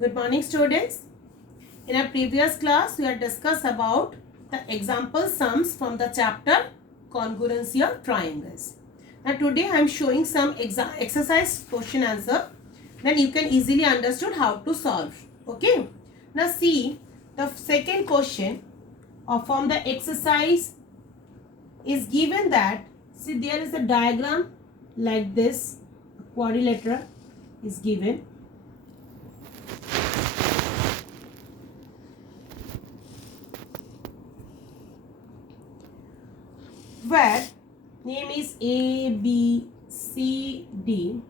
Good morning, students. In our previous class, we had discussed about the example sums from the chapter Congruency of Triangles. Now, today I am showing some exercise question answer. Then you can easily understand how to solve. Okay. Now, see the second question from the exercise is given that, see there is a diagram like this, quadrilateral is given. Where name is A, B, C, D,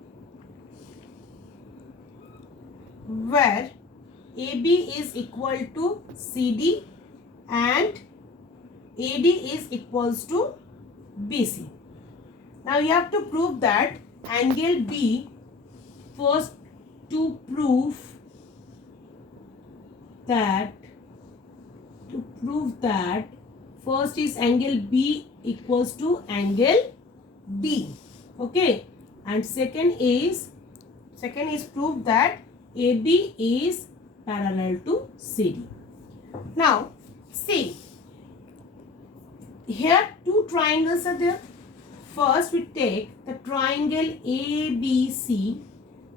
where AB is equal to CD and AD is equals to BC. Now you have to prove that angle B, first to prove that first is angle B equals to angle D. Okay, and second is proof that AB is parallel to CD. Now see, here two triangles are there. First we take the triangle ABC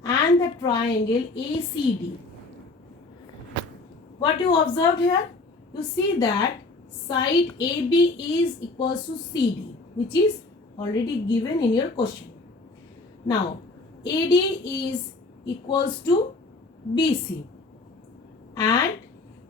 and the triangle ACD. What you observed here? You see that side AB is equals to CD, which is already given in your question. Now AD is equals to BC and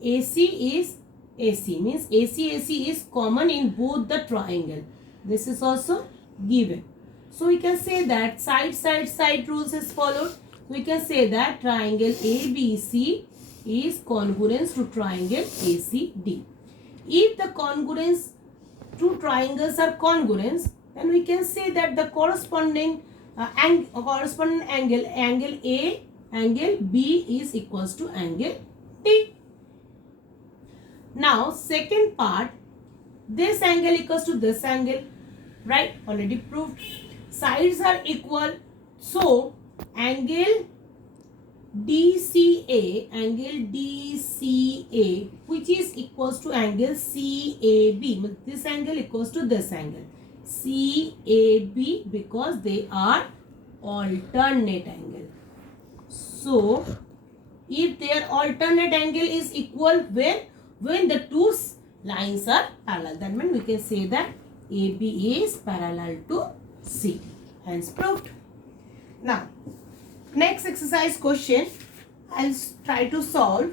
AC is AC, means AC is common in both the triangle. This is also given. So we can say that side rules is followed. We can say that triangle ABC is congruent to triangle ACD. If the congruence, two triangles are congruent, then we can say that the corresponding angle A, angle B is equals to angle D. Now second part, this angle equals to this angle, right? Already proved. Sides are equal, so angle DCA, which is equals to angle CAB. This angle equals to this angle CAB because they are alternate angle. So if their alternate angle is equal, when the two lines are parallel, that means we can say that AB is parallel to CD. Hence proved. Now next exercise question, I'll try to solve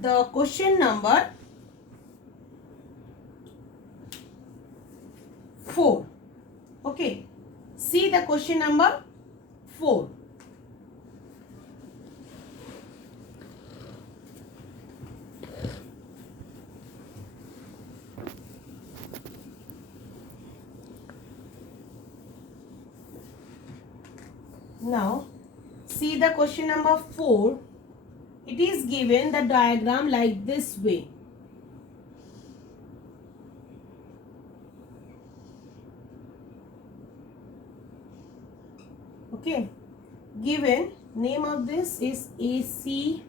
the question number 4. Okay, see the question number 4. Now see the question number 4. It is given the diagram like this way. Okay, given name of this is ACBD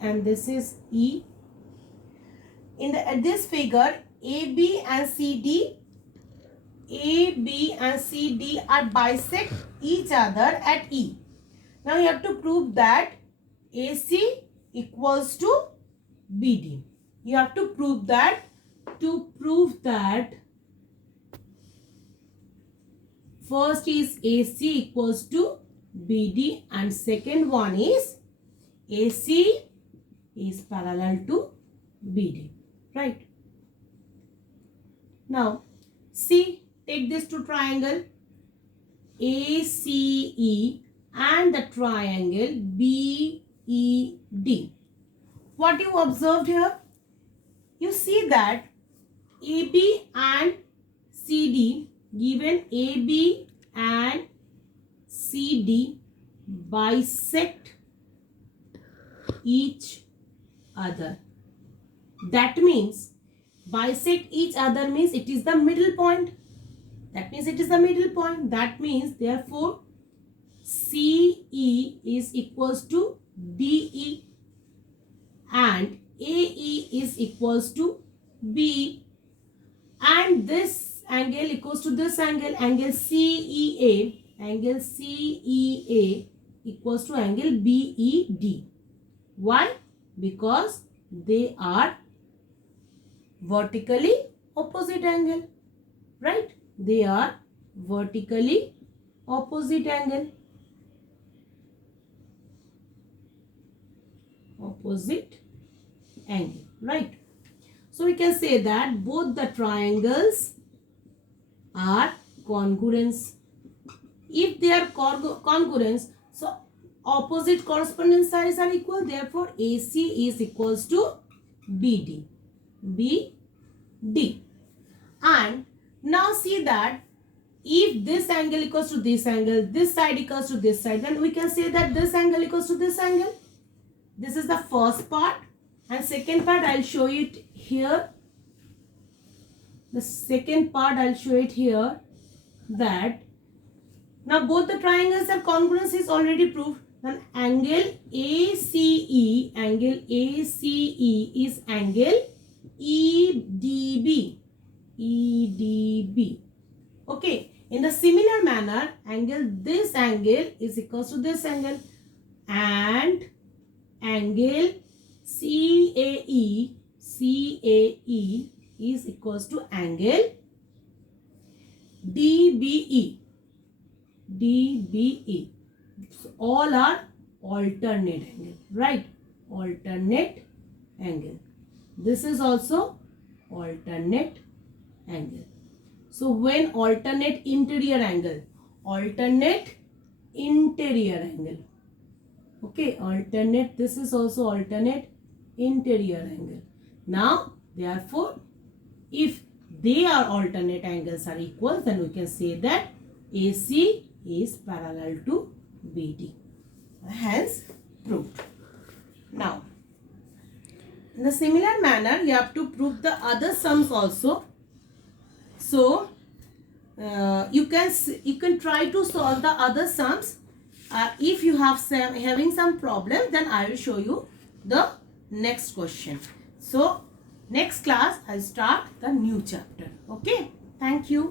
and this is E. In this figure, AB and CD are bisect each other at E. Now you have to prove that AC equals to BD. You have to prove that. To prove that, first is AC equals to BD and second one is AC is parallel to BD. Right? Now see, take this two triangle ACE and the triangle BED. What you observed here? You see that AB and CD, given AB and CD bisect each other. That means bisect each other means it is the middle point. That means therefore CE is equals to DE and AE is equals to B, and this angle equals to this angle, angle CEA, angle CEA equals to angle BED. Why? Because they are vertically opposite angle, right? They are vertically opposite angle. Opposite angle, right? So we can say that both the triangles are congruence. If they are congruence, so opposite corresponding sides are equal. Therefore, AC is equals to BD. BD. And now see that if this angle equals to this angle, this side equals to this side, then we can say that this angle equals to this angle. This is the first part, and second part I'll show it here. The second part I'll show it here, that now both the triangles are congruence is already proved. Then angle ACE is angle EDB. EDB. Okay. In the similar manner, this angle is equals to this angle, and angle CAE is equals to angle DBE. So all are alternate angle, right? Alternate angle. This is also alternate angle. So when alternate interior angle, okay, alternate, this is also alternate interior angle. Now, therefore, if they are alternate angles are equal, then we can say that AC is parallel to BD. Hence, proved. Now, in the similar manner, you have to prove the other sums also. So, you can try to solve the other sums. If you have having some problem, then I will show you the next question. So, next class I'll start the new chapter. Okay. Thank you.